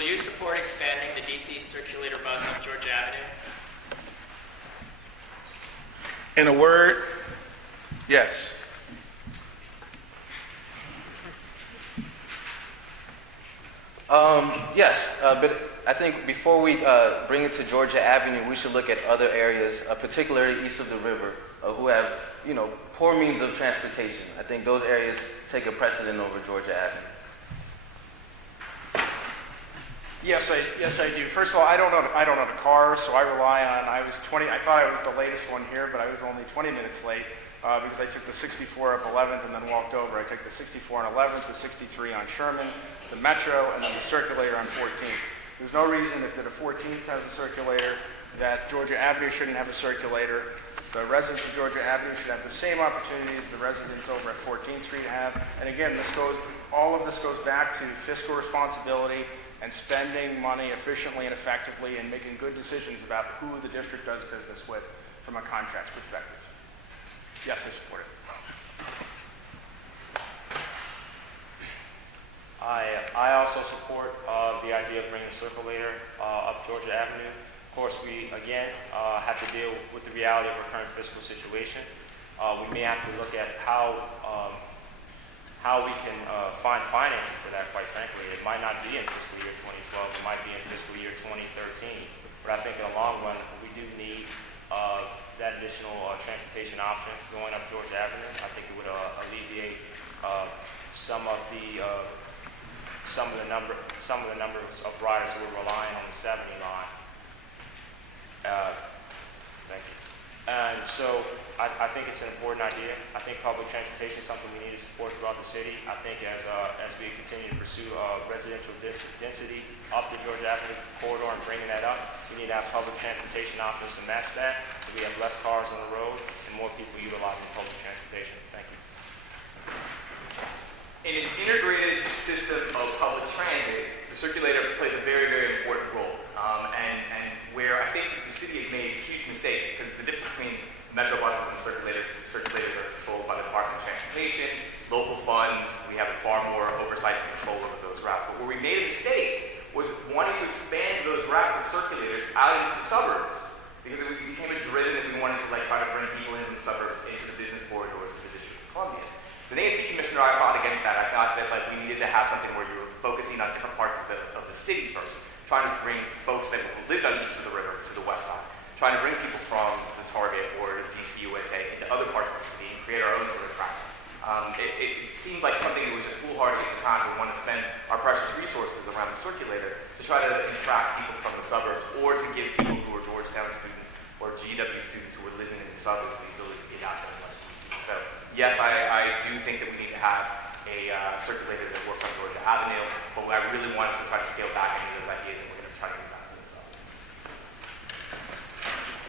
will you support expanding the DC circulator bus on Georgia Avenue? In a word, yes. Yes, but I think before we bring it to Georgia Avenue, we should look at other areas, particularly east of the river, who have, poor means of transportation. I think those areas take a precedent over Georgia Avenue. Yes, I do. First of all, I don't own a car, so I rely on. I thought I was the latest one here, but I was only 20 minutes late because I took the 64 up 11th and then walked over. I took the 64 on 11th, the 63 on Sherman, the Metro, and then the circulator on 14th. There's no reason if the 14th has a circulator that Georgia Avenue shouldn't have a circulator. The residents of Georgia Avenue should have the same opportunities the residents over at 14th Street have. And again, all of this goes back to fiscal responsibility and spending money efficiently and effectively and making good decisions about who the district does business with from a contract perspective. Yes, I support it. I also support the idea of bringing a circulator up Georgia Avenue. Of course, we, again, have to deal with the reality of our current fiscal situation. We may have to look at how we can find financing for that, quite frankly. It might not be in fiscal year 2012, it might be in fiscal year 2013. But I think in the long run, we do need that additional transportation option going up Georgia Avenue. I think it would alleviate some of the numbers of riders who are relying on the 70 line. Thank you. And so I think it's an important idea. I think public transportation is something we need to support throughout the city. I think as we continue to pursue residential density up the Georgia Avenue corridor and bringing that up, we need to have public transportation options to match that, so we have less cars on the road and more people utilizing public transportation. Thank you. In an integrated system of public transit, the circulator plays a very, very important role. And where I think the city has made huge mistakes, because the difference between metro buses and the circulators are controlled by the Department of Transportation, local funds. We have far more oversight and control over those routes. But where we made a mistake was wanting to expand those routes of circulators out into the suburbs, because it became a driven that we wanted to try to bring people into the suburbs, into the business corridors of the District of Columbia. As an ANC commissioner, I fought against that. I thought that we needed to have something where you were focusing on different parts of the city first, trying to bring folks that lived on east of the river to the west side, trying to bring people from the Target or DC USA into other parts of the city and create our own sort of track. It seemed like something that was just foolhardy at the time. We want to spend our precious resources around the circulator to try to attract people from the suburbs, or to give people who are Georgetown students or GW students who are living in the suburbs the ability to get out there in West DC. So yes, I do think that we need to have a circulator that works on Georgia Avenue, but I really want us to try to scale back any of those ideas, and we're going to try to do that.